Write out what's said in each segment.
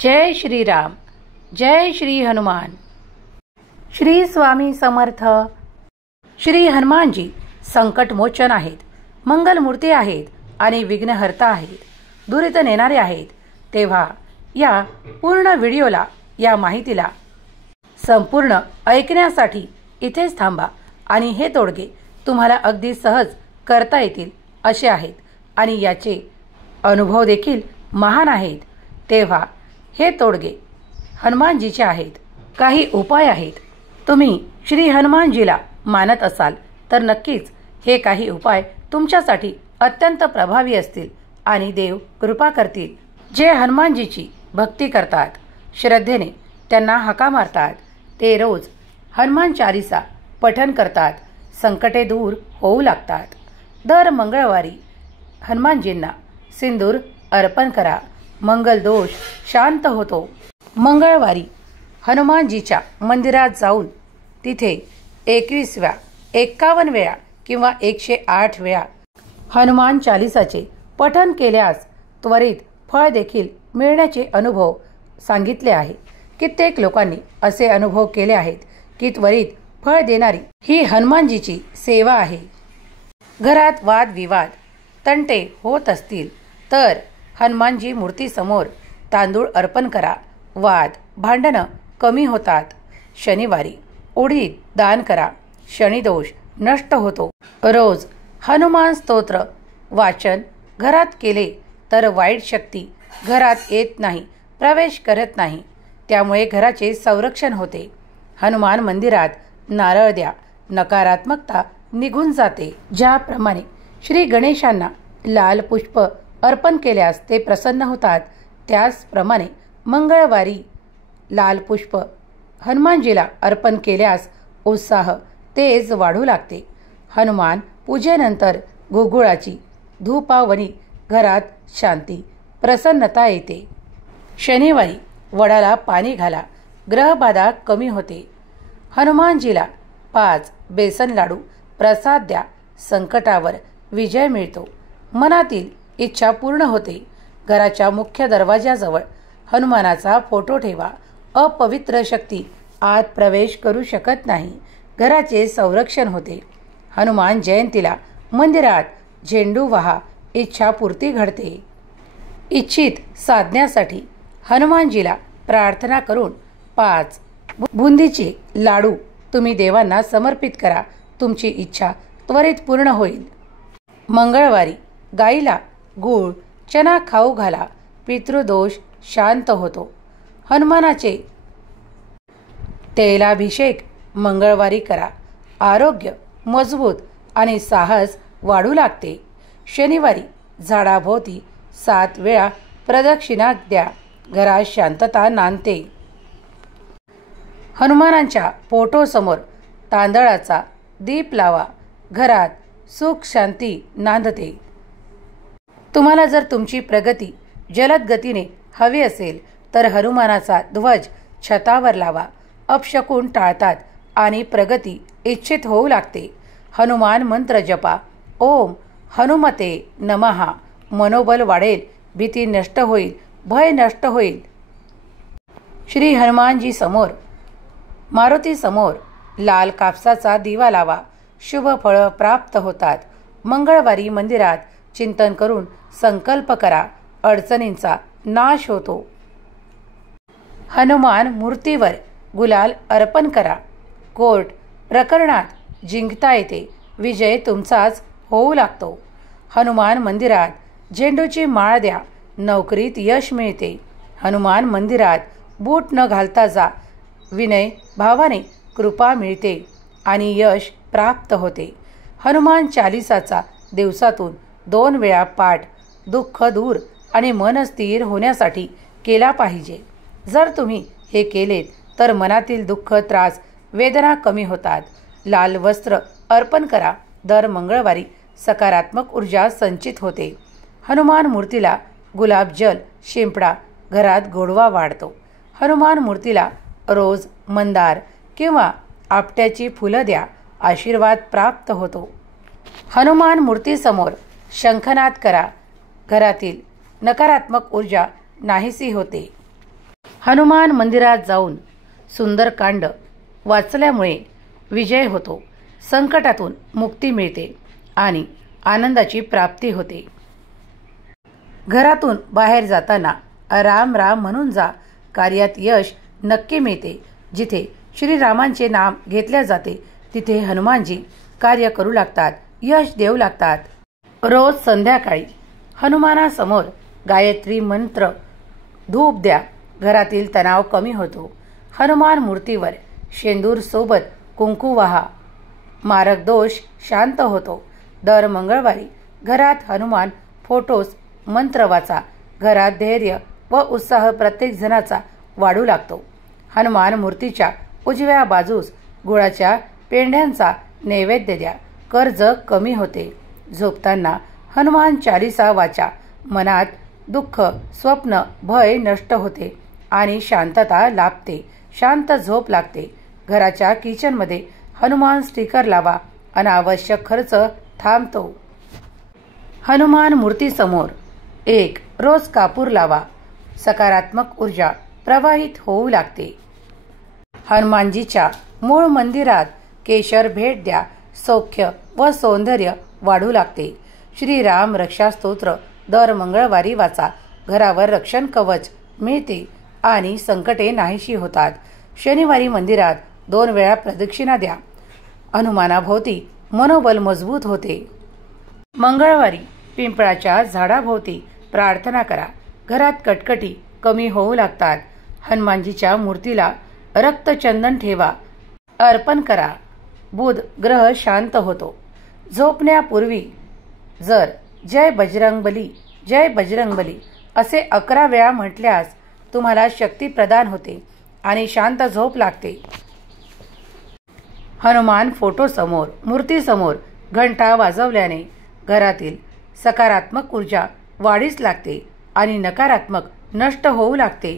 जय श्रीराम, जय श्री हनुमान. श्री स्वामी समर्थ. श्री हनुमानजी संकटमोचन आहेत, मंगलमूर्ती आहेत आणि विघ्नहर्ता आहेत, दुरित नेणारे आहेत. तेव्हा या पूर्ण व्हिडिओला, या माहितीला संपूर्ण ऐकण्यासाठी इथेच थांबा आणि हे तोडगे तुम्हाला अगदी सहज करता येतील असे आहेत आणि याचे अनुभव देखील महान आहेत. तेव्हा हे तोडगे हनुमानजीचे आहेत. काही उपाय आहेत. तुम्ही श्री हनुमानजीला मानत असाल तर नक्कीच हे काही उपाय तुमच्यासाठी अत्यंत प्रभावी असतील आणि देव कृपा करतील. जे हनुमानजीची भक्ती करतात, श्रद्धेने त्यांना हाका मारतात, ते रोज हनुमान चालीसा पठण करतात, संकटे दूर होऊ लागतात. दर मंगळवारी हनुमानजींना सिंदूर अर्पण करा, मंगल दोष शांत होतो. मंगळवारी हनुमानजीच्या मंदिरात जाऊन तिथे 21 वेळा, 51 वेळा किंवा 108 वेळा हनुमान चालीसाचे पठण केल्यास त्वरित फळ देखील मिळण्याचे अनुभव सांगितले आहे. कित्येक लोकांनी असे अनुभव केले आहेत की त्वरित फळ देणारी ही हनुमानजीची सेवा आहे. घरात वादविवाद, तंटे होत असतील तर हनुमानजी मूर्तीसमोर तांदूळ अर्पण करा. वाद भांडणं कमी होतात. शनिवारी उडीद दान करा, शनिदोष नष्ट होतो. रोज हनुमान स्तोत्र वाचन घरात केले तर वाईट शक्ती घरात येत नाही, प्रवेश करत नाही, त्यामुळे घराचे संरक्षण होते. हनुमान मंदिरात नारळ द्या, नकारात्मकता निघून जाते. ज्याप्रमाणे श्री गणेशांना लाल पुष्प अर्पण केल्यास ते प्रसन्न होतात, त्याचप्रमाणे मंगळवारी लाल पुष्प हनुमानजीला अर्पण केल्यास उत्साह तेज वाढू लागते. हनुमान पूजेनंतर गुगुळाची धूपावनी घरात शांती प्रसन्नता येते. शनिवारी वडाला पाणी घाला, ग्रहबाधा कमी होते. हनुमानजीला 5 बेसन लाडू प्रसाद द्या, संकटावर विजय मिळतो. मनातील इच्छा पूर्ण होते. घराच्या मुख्य दरवाजाजवळ हनुमानाचा फोटो ठेवा. अपवित्र शक्ती आत प्रवेश करू शकत नाही. घराचे संरक्षण होते. हनुमान जयंतीला मंदिरात झेंडू वाहा, इच्छापूर्ती घडते. इच्छित साधण्यासाठी हनुमानजीला प्रार्थना करून 5 बुंदीचे लाडू तुम्ही देवांना समर्पित करा. तुमची इच्छा त्वरित पूर्ण होईल. मंगळवारी गाईला गूळ चना खाऊ घाला, पितृदोष शांत होतो. हनुमानाचे तैलाभिषेक मंगळवारी करा. आरोग्य मजबूत आणि साहस वाढू लागते. शनिवारी झाडाभोवती 7 वेळा प्रदक्षिणा द्या, घरात शांतता नांदते. हनुमानांच्या फोटोसमोर तांदळाचा दीप लावा, घरात सुख शांती नांदते. तुम्हाला जर तुमची प्रगती जलद गतीने हवी असेल तर हनुमानाचा ध्वज छतावर लावा. अपशकुन टाळतात आणि प्रगती इच्छित होऊ लागते. हनुमान मंत्र जपा. ओम हनुमते नमः. मनोबल वाढेल, भीती नष्ट होईल, भय नष्ट होईल. श्री हनुमानजी समोर, मारुती समोर लाल कापसाचा दिवा लावा, शुभ फळं प्राप्त होतात. मंगळवारी मंदिरात चिंतन करून संकल्प करा, अडचणींचा नाश होतो. हनुमान मूर्तीवर गुलाल अर्पण करा. कोर्ट प्रकरणात जिंकता येते, विजय तुमचाच होऊ लागतो. हनुमान मंदिरात झेंडूची माळ द्या, नोकरीत यश मिळते. हनुमान मंदिरात बूट न घालता जा, विनय भावाने कृपा मिळते आणि यश प्राप्त होते. हनुमान चालीसाचा दिवसातून 2 वेळा पाठ दुःख दूर आणि मन स्थिर होण्यासाठी केला पाहिजे. जर तुम्ही हे केलेत तर मनातील दुःख, त्रास, वेदना कमी होतात. लाल वस्त्र अर्पण करा. दर मंगळवारी सकारात्मक ऊर्जा संचित होते. हनुमान मूर्तीला गुलाबजल शिंपडा, घरात गोडवा वाढतो. हनुमान मूर्तीला रोज मंदार किंवा आपट्याची फुलं द्या, आशीर्वाद प्राप्त होतो. हनुमान मूर्तीसमोर शंखनाद करा, घरातील नकारात्मक ऊर्जा नाहीसी होते. हनुमान मंदिरात जाऊन सुंदरकांड वाचल्यामुळे विजय होतो, संकटातून मुक्ती मिळते आणि आनंदाची प्राप्ती होते. घरातून बाहेर जाताना राम राम म्हणून जा. कार्यात यश नक्की मिळते. जिथे श्रीरामांचे नाम घेतले जाते तिथे हनुमानजी कार्य करू लागतात, यश देऊ लागतात. रोज संध्याकाळी हनुमानासमोर गायत्री मंत्र धूप द्या. घरातील तणाव कमी होतो. हनुमान मूर्तीवर शेंदूर सोबत कुंकू वाहा. मारक दोष शांत होतो. दर मंगळवारी घरात हनुमान फोटोस मंत्र वाचा. घरात धैर्य व उत्साह प्रत्येक जणाचा वाढू लागतो. हनुमान मूर्तीच्या उजव्या बाजूस गुळाच्या पेंढ्यांचा नैवेद्य द्या. कर्ज कमी होते. झोपताना हनुमान चालीसा वाचा. मनात दुःख, स्वप्न, भय नष्ट होते आणि शांतता लाभते. शांत झोप लागते. घराच्या किचनमध्ये हनुमान स्टिकर लावा. अनावश्यक खर्च थांबतो. हनुमान मूर्तीसमोर एक रोज कापूर लावा. सकारात्मक ऊर्जा प्रवाहित होऊ लागते. हनुमानजीच्या मूळ मंदिरात केशर भेट द्या. सौख्य व सौंदर्य वाढू लागते. श्रीराम रक्षा स्तोत्र दर मंगळवारी वाचा. घरावर रक्षण कवच मिळते आणि संकटे नाहीशी होतात. शनिवारी मंदिरात 2 वेळा प्रदक्षिणा द्या. हनुमानाभोवती मनोबल मजबूत होते. मंगळवारी पिंपळाच्या झाडाभोवती प्रार्थना करा. घरात कटकटी कमी होऊ लागतात. हनुमानजीच्या मूर्तीला रक्तचंदन ठेवा. अर्पण करा. बुध ग्रह शांत होतो. झोपण्यापूर्वी जर जय बजरंगबली जय बजरंगबली असे 11 वेळा म्हटल्यास तुम्हाला शक्ती प्रदान होते आणि शांत झोप लागते. हनुमान फोटोसमोर मूर्तीसमोर घंटा वाजवल्याने घरातील सकारात्मक ऊर्जा वाढीस लागते आणि नकारात्मक नष्ट होऊ लागते.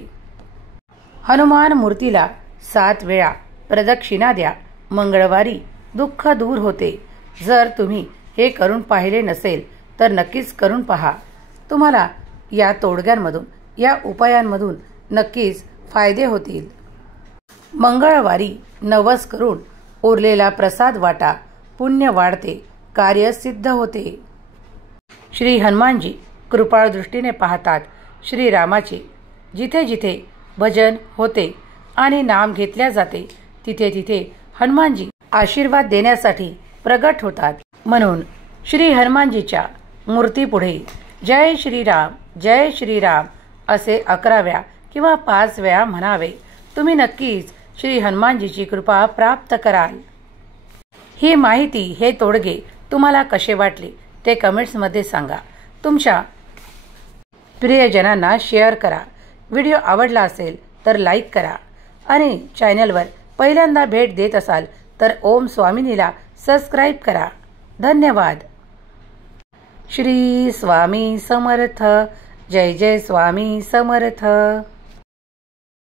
हनुमान मूर्तीला 7 वेळा प्रदक्षिणा द्या. मंगळवारी दुःख दूर होते. जर तुम्ही हे करून पाहिले नसेल तर नक्कीच करून पहा. तुम्हाला या तोडग्यांमधून, या उपायांमधून नक्कीच फायदे होतील. मंगळवारी नवस करून उरलेला प्रसाद वाटा. पुण्य वाढते. कार्य सिद्ध होते. श्री हनुमानजी कृपाळ दृष्टीने पाहतात. श्रीरामाचे जिथे जिथे भजन होते आणि नाम घेतल्या जाते तिथे तिथे हनुमानजी आशीर्वाद देण्यासाठी प्रगट होतात. म्हणून श्री हनुमानजीच्या मूर्तीपुढे जय श्रीराम असे 11 वेळा किंवा 5 वेळा म्हणावे. तुम्ही नक्कीच श्री हनुमानजीची कृपा प्राप्त कराल. ही माहिती, हे तोडगे तुम्हाला कसे वाटले ते कमेंट्समध्ये सांगा. तुमच्या प्रियजनांना शेअर करा. व्हिडिओ आवडला असेल तर लाईक करा आणि चॅनलवर पहिल्यांदा भेट देत असाल तर ओम स्वामिनीला सबस्क्राईब करा. धन्यवाद. श्री स्वामी समर्थ. जय जय स्वामी समर्थ.